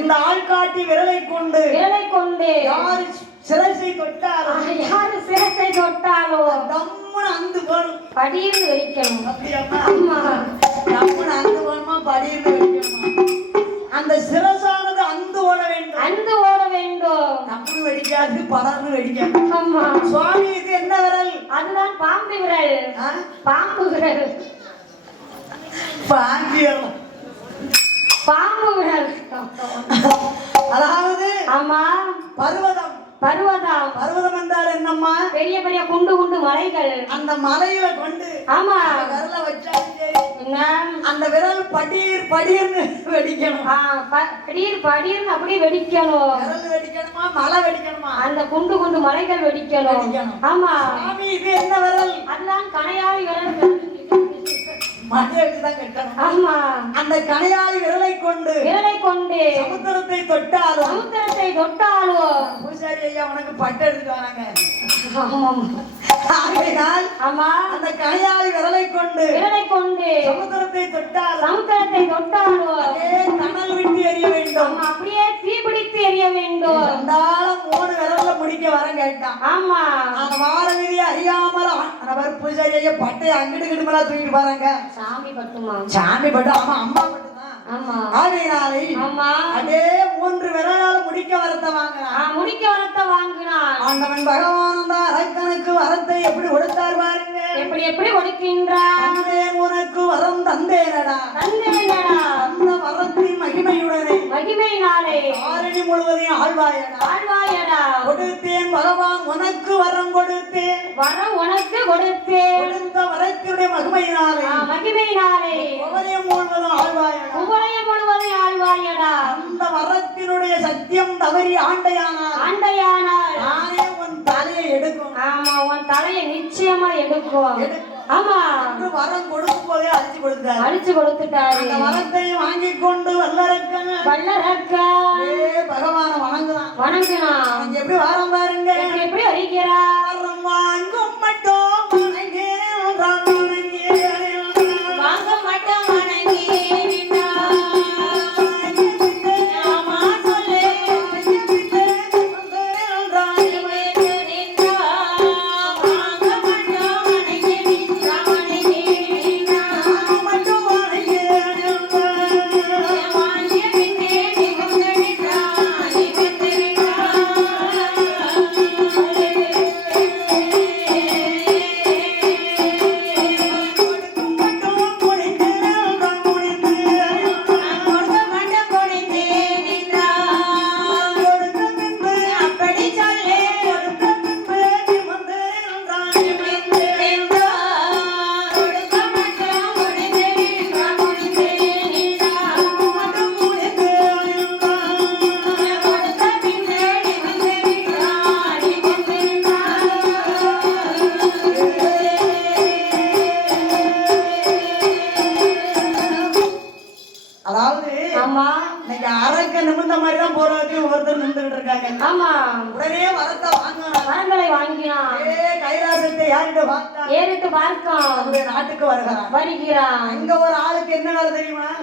இந்த ஆள்காட்டி விரலை கொண்டு விரலை கொண்டு. யார் சிரசை தொட்டாரோ யாரு சிரசை தொட்டாலோ? தம்முன்னு அந்து போடும் படியில் வைக்கணும். தம்முன்னு அந்து போடுமா படியிருந்து வைக்கணுமா? அந்த சிரசானது அந்து ஓட வேண்டும். அந்து ஓட வேண்டும். தம்முன்னு வெடிக்காது படர்னு வெடிக்காது. ஆமா. சுவாமி இது என்ன விரல்? அதுதான் பாம்பு விரல்? பாம்பு விரல். பாம்பு விரல் அதாவது ஆமா பர்வதம். பருவதம். பர்வதம் என்றால் என்னம்மா? பெரிய பெரிய குண்டு குண்டு மலைகள். அந்த மலையில கொண்டு ஆமா. விரல வச்சாலும் சரி என்ன? அந்த விரல் படிர் படிர்னு வெடிக்கணும். ஆ, ப- படியில் படியில் அப்படியே வெடிக்கணும். விரல் வெடிக்கணுமா? மலை வெடிக்கணுமா? அந்த குண்டு குண்டு மலைகள் வெடிக்கணும். ஆமா. சாமி இது என்ன விரல்? அதுதான் கனையாளி விரல் தான் ஆமா. அந்த கனையாளி விரலை கொண்டு விரலை கொண்டு சமுத்திரத்தை தொட்டாலும் சமுத்திரத்தை தொட்டாலும் பூசாரி ஐயா உனக்கு பட்டு எடுத்துட்டு வராங்க. ஆமாம். ஆகையினால் ஆமா. அந்த கனையாளி விரலை கொண்டு விரலை கொண்டு சமுத்திரத்தை தொட்டாலும் சமுத்திரத்தை அதே தணல் விட்டு எறிய வேண்டும். அப்படியே தீப்பிடித்து எரிய வேண்டும். ரெண்டாலும் மூணு விரல்ல முடிக்க வர கேட்டான். ஆமா. அந்த வார விதியை அறியாமல் அவர் ஐயா பட்டை அங்கிட்டு கிடுமலா தூக்கிட்டு போறாங்க. சாமி பட்டுமா? சாமி பட்டு ஆமா அம்மா மட்டும்தான் ஆமா ஆகையினாலே அதே மூன்று விரலால முடிக்க வரத்த வாங்கினான். முடிக்க வரத்த வாங்கினான். ஆண்டவன் பகவான் தான் அரக்கனுக்கு வரத்தை எப்படி கொடுத்தார் பாருங்க. எப்படி எப்படி கொடுக்கின்றான் தந்தேன் உனக்கு வரம் தந்தேனடா. தந்தேனடா. அந்த வரத்தின் மகிமையுடனே. மகிமையினாலே. ஆரணி முழுவதையும் ஆழ்வாயடா. ஆழ்வாயடா. கொடுத்தேன் பகவான் உனக்கு வரம் கொடுத்தேன். வரம் உனக்கு கொடுத்தேன். கொடுத்த வரத்தினுடைய மகிமையினாலே. ஆ, மகிமையினாலே. உபரியம் முழுவதும் ஆழ்வாயடா. உபயம் முழுவதும் ஆழ்வாயடா. அந்த வரத்தினுடைய சத்தியம் தவறி ஆண்டையானார் ஆண்டையானால். நானே தலையை எடுக்கும். ஆமா உன் தலையை நிச்சயமா எடுக்கும். ஆமா. வரம் கொடுக்கும் போதே அழிச்சு கொடுத்தார். அழிச்சு கொடுத்துட்டாரு. அந்த வரத்தை வாங்கி கொண்டு வல்லரக்க ஏ பகவான வணங்குறான். வணங்கினான் அவன் எப்படி வாரம் பாருங்க. எப்படி எப்படி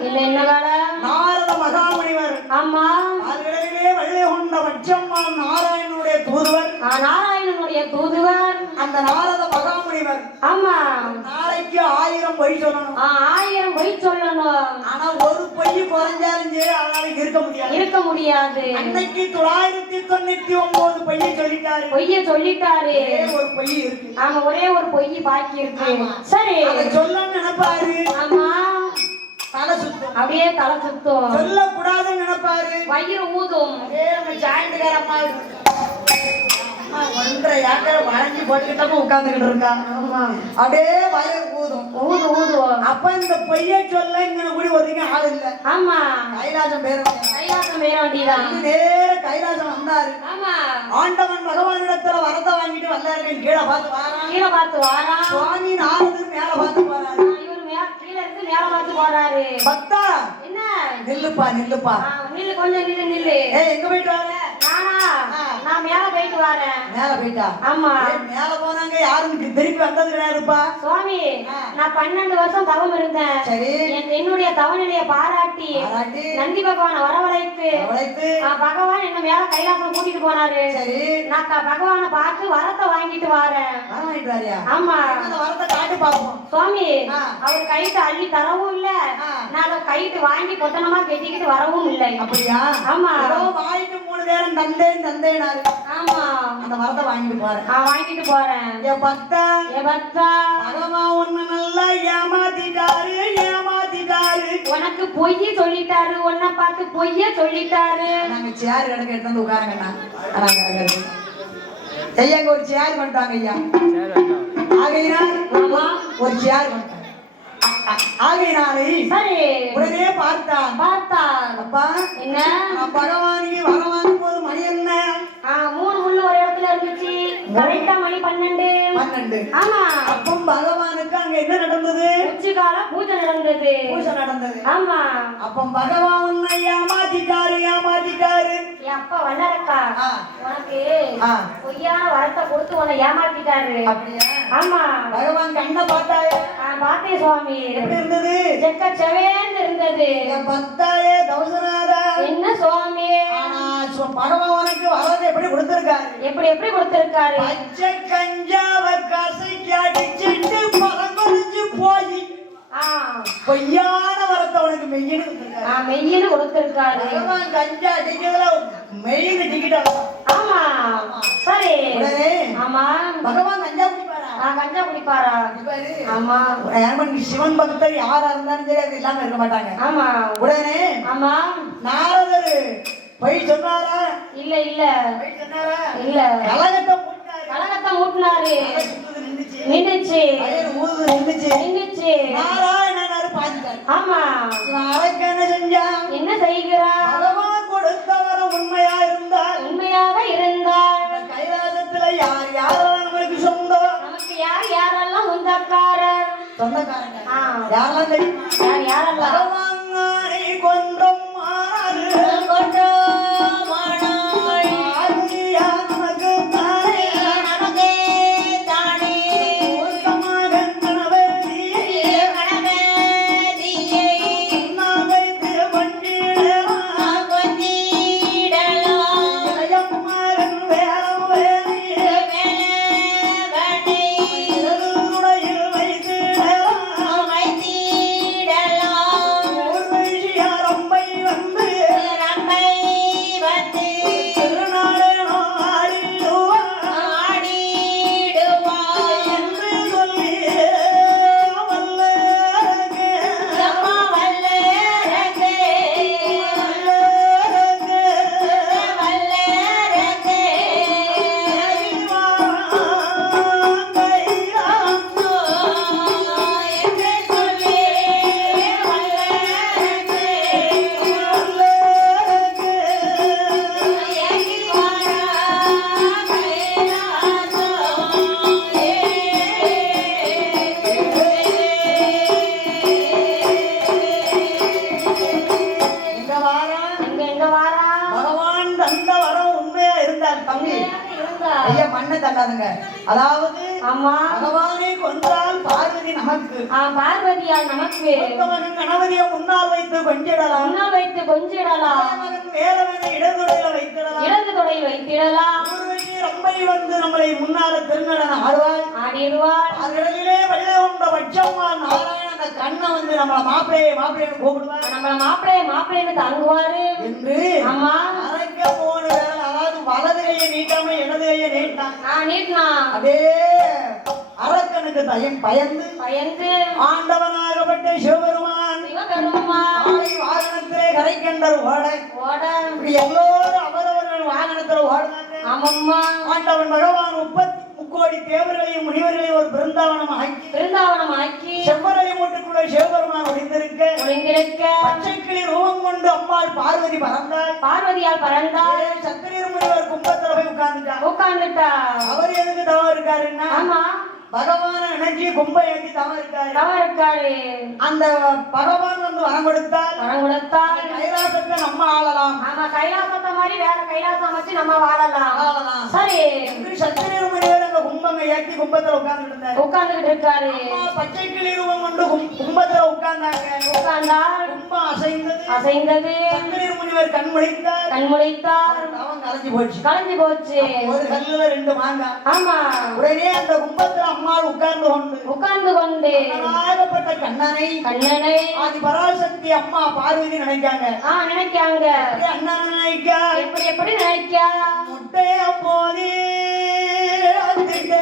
இல்ல என்ன வேலை? நாரத மகாமுனிவர். ஆமா. அதுகளிலே வெள்ளை கொண்ட வச்சம்மான் நாராயணனுடைய தூதுவர். நாராயணனுடைய தூதுவர். அந்த நாரத மகாமுனிவர். ஆமா. நாளைக்கு ஆயிரம் பொய் சொல்லணும். ஆயிரம் பொய் சொல்லணும். ஆனா ஒரு பொய் குறைஞ்சாலும் சரி அவனால இருக்க முடியாது. இருக்க முடியாது. அன்னைக்கு தொள்ளாயிரத்தி தொண்ணூத்தி ஒன்பது பொய்யை சொல்லிட்டாரு. பொய்ய சொல்லிட்டாரு. ஒரே ஒரு பொய் இருக்கு. ஆமா ஒரே ஒரு பொய் பாக்கி இருக்கு. சரி. அதை நினைப்பாரு. ஆமா. அப்படியே தலை சுத்தும். சொல்லக்கூடாதுன்னு நினைப்பாரு. வயிறு ஊதும். அதே நம்ம ஜாயிண்ட்கார மாதிரி அம்மா ஒன்றரை ஏக்கரை வளைஞ்சி போட்டுக்கிட்டப்ப உட்கார்ந்துகிட்டு இருக்கா. அப்படியே வயல் ஊதும். ஊது ஊதுவோம் அப்ப இந்த பொய்யை சொல்ல இங்க கூடி ஒதுங்க ஆள் இல்ல. ஆமா. கைலாசம் பேரும் கைலாசம் வேற வேண்டியதான் நேர கைலாசம் வந்தாரு. ஆமா. ஆண்டவன் பகவானிடத்துல வரத்தை வாங்கிட்டு வந்தாருங்க கீழே பார்த்து கீழே பார்த்து வாரா. சுவாமி நாரதர் மேல பார்த்து போறாரு. மேல பார்த்து போறாரு. பக்தா என்ன? நில்லுப்பா நில்லுப்பா. நில்லு கொஞ்சம் நில்லு நில்லு. எங்க போயிட்டு வர நானா? மேல போயிட்டு வரேன். மேல போயிட்டா? ஆமா. மேல போனாங்க யாரும் திருப்பி வந்தது கிடையாதுப்பா. சுவாமி நான் பன்னெண்டு வருஷம் தவம் இருந்தேன். சரி. என்னுடைய தவநிலைய பாராட்டி நந்தி பகவானை வரவழைத்து பகவான் என்ன மேல கைலாசம் கூட்டிட்டு போனாரு. சரி. நான் பகவானை பார்த்து வரத்தை வாங்கிட்டு வரேன். ஆமா. வரத்தை காட்டு பாப்போம். சுவாமி. அவர் கைட்டு அள்ளி தரவும் இல்ல. நான் கைட்டு வாங்கி பொத்தனமா கெட்டிக்கிட்டு வரவும் இல்லை. அப்படியா? ஆமா. வாங்கிட்டு மூணு நேரம் தந்தேன் தந்தேனாரு. ஆமா. அந்த வரத்தை வாங்கிட்டு போறேன். வாங்கிட்டு போறேன். என் பக்தா. ஏ பக்தா. பகவா ஒண்ணு நல்லா ஏமாத்திட்டாரு ஏமாத்திட்டாரு. உனக்கு பொய் சொல்லிட்டாரு. உன்னை பார்த்து பொய்ய சொல்லிட்டாரு. நாங்க சேர் கிடக்க எடுத்து வந்து உட்காருங்கண்ணா. ஐயா இங்க ஒரு சேர் பண்ணிட்டாங்க ஐயா. ஆகையினால் ஒரு சேர் பண்ணிட்டாங்க ஆகையினாலே சரி. உடனே பார்த்தான். பார்த்தா அப்பா என்ன? பகவானுக்கு வாங்கும் போது மணி என்ன? மூணு முள்ளு ஒரு இடத்துல இருந்துச்சு. கரெக்டா மணி பன்னெண்டு. பன்னெண்டு. ஆமா. அப்பம் பகவானுக்கு அங்க என்ன நடந்தது? உச்சிகால பூஜை நடந்தது. பூஜை நடந்தது. ஆமா. அப்பம் பகவான் ஏமாத்திட்டாரு ஏமாத்திட்டாரு என் அப்பா வல்லரக்கா ஆ, ஆ, பொய்யான வரத்தை கொடுத்து உன்னை ஏமாத்திட்டாரு. ஆமா. பகவான் கண்ணை பார்த்தாயே? பார்த்தேன் சுவாமி. எப்படி இருந்தது? செக்க செவேன்னு இருந்தது. என் பக்தாயே தவசனாதா என்ன சுவாமி? பகவான் உனக்கு வரது எப்படி கொடுத்திருக்காரு? எப்படி எப்படி கொடுத்திருக்காரு? பச்சை கஞ்சாவை கசைக்கு அடிச்சிட்டு பறங்கொழிஞ்சு போய் ஆ பொய்யான வரத்தை உனக்கு ஆ, மெய்யின்னு கொடுத்திருக்காரு. கஞ்சா அடிக்கிறதுல மெயின் டிக்கெட் ஆமா. சரி. உடனே ஆமா. பகவான் கஞ்சா குடிப்பாரா? கஞ்சா குடிப்பாரா. ஆமா. ஏமன் சிவன் பக்தர் யாரா இருந்தாலும் சரி அது இல்லாம இருக்க மாட்டாங்க. ஆமா. உடனே ஆமா. நாரதர் பொய் சொன்னாரா? இல்ல இல்ல. பொய் சொன்னாரா? இல்ல. கலகத்தை கலகத்தை மூட்டினாரு. நின்றுச்சு நின்னுச்சு. நின்றுச்சு நாராயணனாரு பாஞ்சிட்டாரு ஆமா. இவன் அரைக்க என்ன செய்கிறா பகவான் கொடுத்தவர உண்மையா இருந்தால் உண்மையாக இருந்தால். கைலாசத்துல யார் யாரெல்லாம் நம்மளுக்கு சொந்தம்? நமக்கு யார் யாரெல்லாம் சொந்தக்காரர்? சொந்தக்காரங்க. யாரெல்லாம் தெரியுமா? யார் யாரெல்லாம்? பார்வதியால் நமக்கு மகன் முன்னால் வைத்து கொஞ்சிடலாம். முன்னால் வைத்து கொஞ்சிடலாம். வேறவனை இடதுடையில வைத்திடலாம். இடது தொடை வைத்திடலாம். ஊர்வசி ரம்பை வந்து நம்மளை முன்னால திருநடன ஆடுவாள். ஆடிடுவார் அதனிலே வெள்ளை உண்ட பட்சம்மா நாராயண அந்த கண்ணை வந்து நம்மள மாப்பிள்ளையை மாப்பிள்ளைன்னு கூப்பிடுவார் நம்மள மாப்பிள்ளை மாப்பிள்ளைன்னு தாங்குவாரு. என்று ஆமா. அரைக்க போன அதாவது வலது கையை நீட்டாம இடது கையை நீட்டான் நான் நீட்டினா அதே அரக்கனுக்கு தயம் பயந்து பயந்து ஆண்டவனாகப்பட்ட சிவபெருமான் வாகனத்திலே கரைக்கண்டர் ஓட. ஓட. இப்படி எல்லோரும் அவரவர்கள் வாகனத்துல ஓடுனாங்க ஆமம்மா. ஆண்டவன் பகவான் முப்பத்தி முக்கோடி தேவர்களையும் முனிவர்களையும் ஒரு பிருந்தாவனம் ஆக்கி பிருந்தாவனம் ஆக்கி செவ்வரை மூட்டுக்குள்ள சிவபெருமான் ஒளிந்திருக்க. ஒளிந்திருக்க. பச்சைக்கிளி ரூபம் கொண்டு அம்பாள் பார்வதி பறந்தாள். பார்வதியால் பறந்தாள். சத்திரியர் முனிவர் கும்பத்துல போய் உட்கார்ந்துட்டார். உட்கார்ந்துட்டா அவர் எதுக்கு தவம் இருக்காருன்னா ஆமா. பகவான நினைச்சு கும்பை ஏற்றி தவம் இருக்காரு தவம் இருக்காரு அந்த பகவான் வந்து வரம் கொடுத்தால் வரம் கொடுத்தால் கைலாசத்தை நம்ம ஆளலாம். ஆமா கைலாசத்தை மாதிரி வேற கைலாசம் அமைச்சு நம்ம வாழலாம். ஆளலாம். சரி. சத்திரியர் முனிவர் அங்க கும்பங்க ஏத்தி கும்பத்துல உட்கார்ந்துட்டு இருந்தாரு. உட்கார்ந்துகிட்டு இருக்காரு. பச்சை கிளி ரூபம் கொண்டு கும்- கும்பத்துல உட்கார்ந்தாங்க. உட்கார்ந்தால் கும்பம் அசைந்தது. அசைந்தது. சத்திரியர் முனிவர் கண் முழித்தார் கண்முழித்தார் அவன் கலைஞ்சு போச்சு. கலைஞ்சு போச்சு. ஒரு கல்லுல ரெண்டு மாங்காய் ஆமா. உடனே அந்த கும்பத்துல அம்மாள் உட்கார்ந்து கொண்டு உட்கார்ந்து கொண்டு ஆகப்பட்ட கண்ணனை கண்ணனை ஆதி பராசக்தி அம்மா பார்வதி நினைக்காங்க. ஆ நினைக்காங்க. அண்ணன் நினைக்கா எப்படி எப்படி நினைக்கா? முட்டைய போதே அத்திட்ட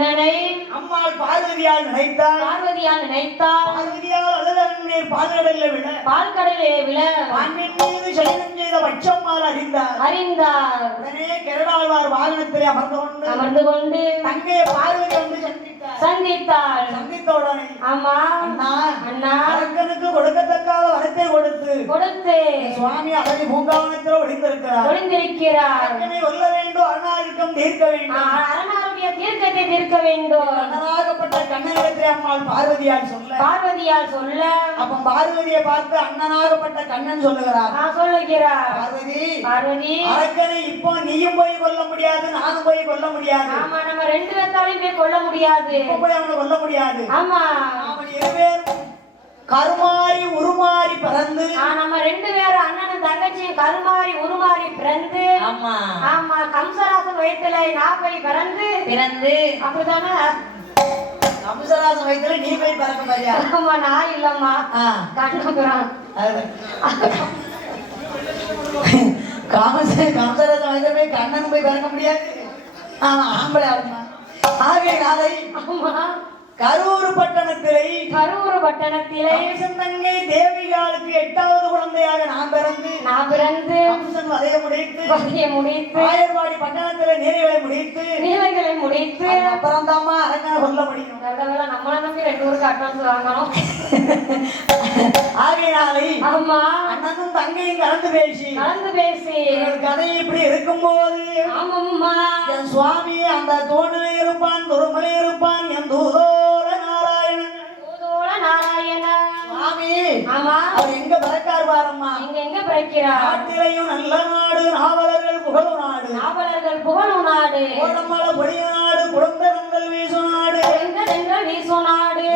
கண்ணனை அம்மாள் பார்வதியால் நினைத்தார் பார்வதியால் நினைத்தார் பார்வதியால் அழுதண்ணீர் பால்கடலில் விட பால்கடலே விழ. மண்ணின் மீது சயனம் செய்த பட்சம்மாள் அறிந்தார் அறிந்தார் உடனே கருடாழ்வார் வாகனத்திலே அமர்ந்து கொண்டு அமர்ந்து கொண்டு தங்கையை பார்வதி வந்து சந்தித்தார் சந்தித்தாள். சந்தித்த உடனே ஆமா அண்ணா அண்ணா அரக்கனுக்கு கொடுக்கத்தக்காத வரத்தை கொடுத்து கொடுத்து சுவாமி அழகி பூங்காவனத்தில் ஒளிந்திருக்கிறார். ஒளிந்திருக்கிறார். கொல்ல வேண்டும் அண்ணாருக்கம் தீர்க்க வேண்டும். அரணாருடைய தீர்க்கத்தை தீர்க்க வேண்டும். அண்ணனாகப்பட்ட கண்ணனிடத்திலே அம்மாள் பார்வதியால் சொல்ல. பார்வதியால் சொல்ல. அப்ப பார்வதியை பார்த்து அண்ணனாகப்பட்ட கண்ணன் சொல்லுகிறார். நான் சொல்லுகிறார். பார்வதி பார்வதி. அரக்கனை இப்போ நீயும் போய் கொல்ல முடியாது நானும் போய் கொல்ல முடியாது. ஆமா நம்ம ரெண்டு பேர்த்தாலையும் போய் கொல்ல முடியாது. இப்போ போய் அவனை கொல்ல முடியாது. ஆமா. அவன் இருவேர் கருமாறி உருமாறி பிறந்து. நம்ம ரெண்டு பேரும் அண்ணனும் தங்கச்சியும் கருமாறி உருமாறி பிறந்து. ஆமா. ஆமா கம்சராசன் வயிற்றுல நான் போய் பிறந்து. பிறந்து. அப்படிதானே கம்சராசன் வயித்துல நீ போய் பிறக்க மாதிரியா ஆமா நான் இல்லம்மா. கண்ணபுரம். காமச கம்சராசன் வயித்துல போய் கண்ணன் போய் பிறக்க முடியாது. ஆமா ஆம்பளை ஆகுமா ஆகிய நாளை ஆமா. கரூர் பட்டணத்திலே கரூர் பட்டணத்திலே தங்கை தேவிகாலுக்கு எட்டாவது குழந்தையாக நான் பிறந்து நான் பிறந்து வதைய முடித்து வகையை முடித்து ஆயர்வாடி பட்டணத்திலே நீரைகளை முடித்து நீலைகளை முடித்து அப்புறம் தாமா அரங்கனை கொல்ல முடியும் நல்ல வேளை நம்மள நம்பி ரெண்டு ஊருக்கு அட்வான்ஸ் வாங்கணும். ஆகையினாலே ஆமா. அண்ணனும் தங்கையும் கலந்து பேசி கலந்து பேசி கதை இப்படி இருக்கும்போது ஆமாம்மா. என் சுவாமி அந்த தோணிலே இருப்பான் துருமலை இருப்பான் அவர் எங்க பறக்காருவாரம்மா எங்க எங்க பறக்கிறார்? நாட்டிலையும் நல்ல நாடு நாவலர்கள் புகழும் நாடு. நாவலர்கள் புகழும் நாடு. கோடமல பொழிய நாடு குழந்தரங்கள் வீசும் நாடு. குழந்தரங்கள் வீசும் நாடு.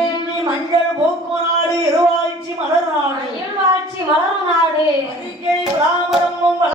மஞ்சள் போக்கும் நாடு இருவாட்சி மலர் நாடு. இருவாட்சி மலரும் நாடு. அறிக்கை பிராமரமும்